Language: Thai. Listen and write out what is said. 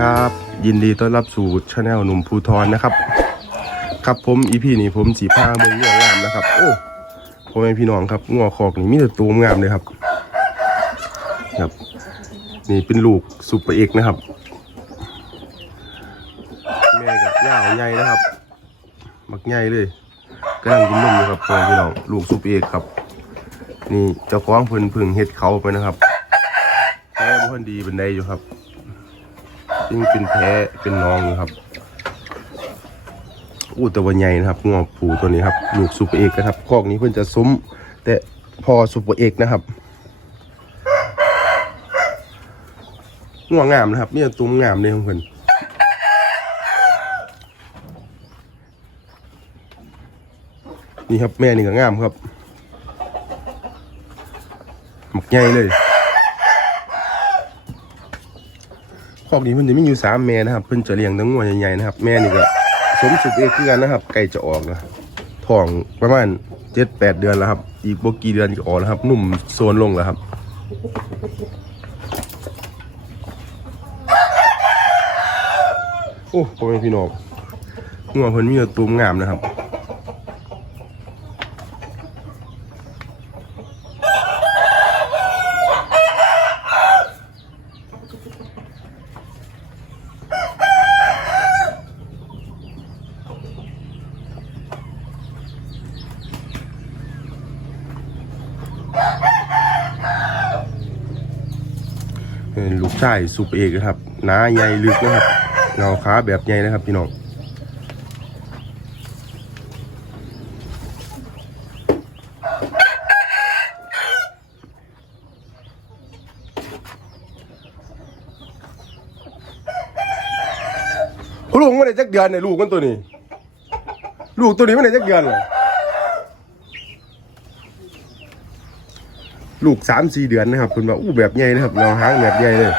ครับ ยินดีต้อนรับสู่ช anel หนุ่มภูทรนะครับ ครับผมอีพีนี้ผมสีผ้าเมืองงัวงามนะครับ โอ้พ่อแม่พี่น้องครับงัวคอกนี่มีแต่ตัวงามเลยครับ ครับ นี่เป็นลูกซุปเปอร์เอกนะครับ แม่กับย่าใหญ่นะครับ มักใหญ่เลยกำลังกินนมอยู่ครับพ่อพี่น้องลูกซุปเปอร์เอกครับ นี่เจ้าของเพิ่นพึ่งเฮ็ดเขาไปนะครับแพ้บ่เพิ่นดีเป็นไดอยู่ครับ ยังเป็นแพ้เป็นน้องอยู่ครับอู้แต่ว่าใหญ่นะครับงอผูตัวนี้ครับลูกซุปเปอร์เอกนะครับคอกนี้เพิ่อนจะซุ้ม แต่พอซุปเปอร์เอกนะครับงวงามนะครับมีแต่ตุ้มงามเลยของเพิ่อนนี่ครับแม่นี่ก็งามครับหมกใหญ่เลย คอกนี้เพิ่นจะมีอยู่สามแม่นะครับ เพิ่นจะเลี้ยงทั้งงัวใหญ่ๆนะครับ แม่นี่ก็สมสุกเอกือกันนะครับไก่จะออกนะท้องประมาณเจ็ดแปดเดือนแล้วครับ อีกบกี่เดือนจะออกแล้วครับนุ่มโซนลงแล้วครับโอ้พ่อแม่พี่น้องงัวเพิ่นมีต่ตุ้มงามนะครับ เป็น ลูกชายสุปเอกนะครับหนาใหญ่ลึกนะครับเงาขาแบบใหญ่นะครับพี่น้องลูกมันได้จักเดือนเนี่ยลูกมันตัวนี้ ลูกตัวนี้มันได้จักเดือนเลย ลูกสามสี่เดือนนะครับคุณว่าอู้แบบใหญ่นะครับเราหางแบบใหญ่เลย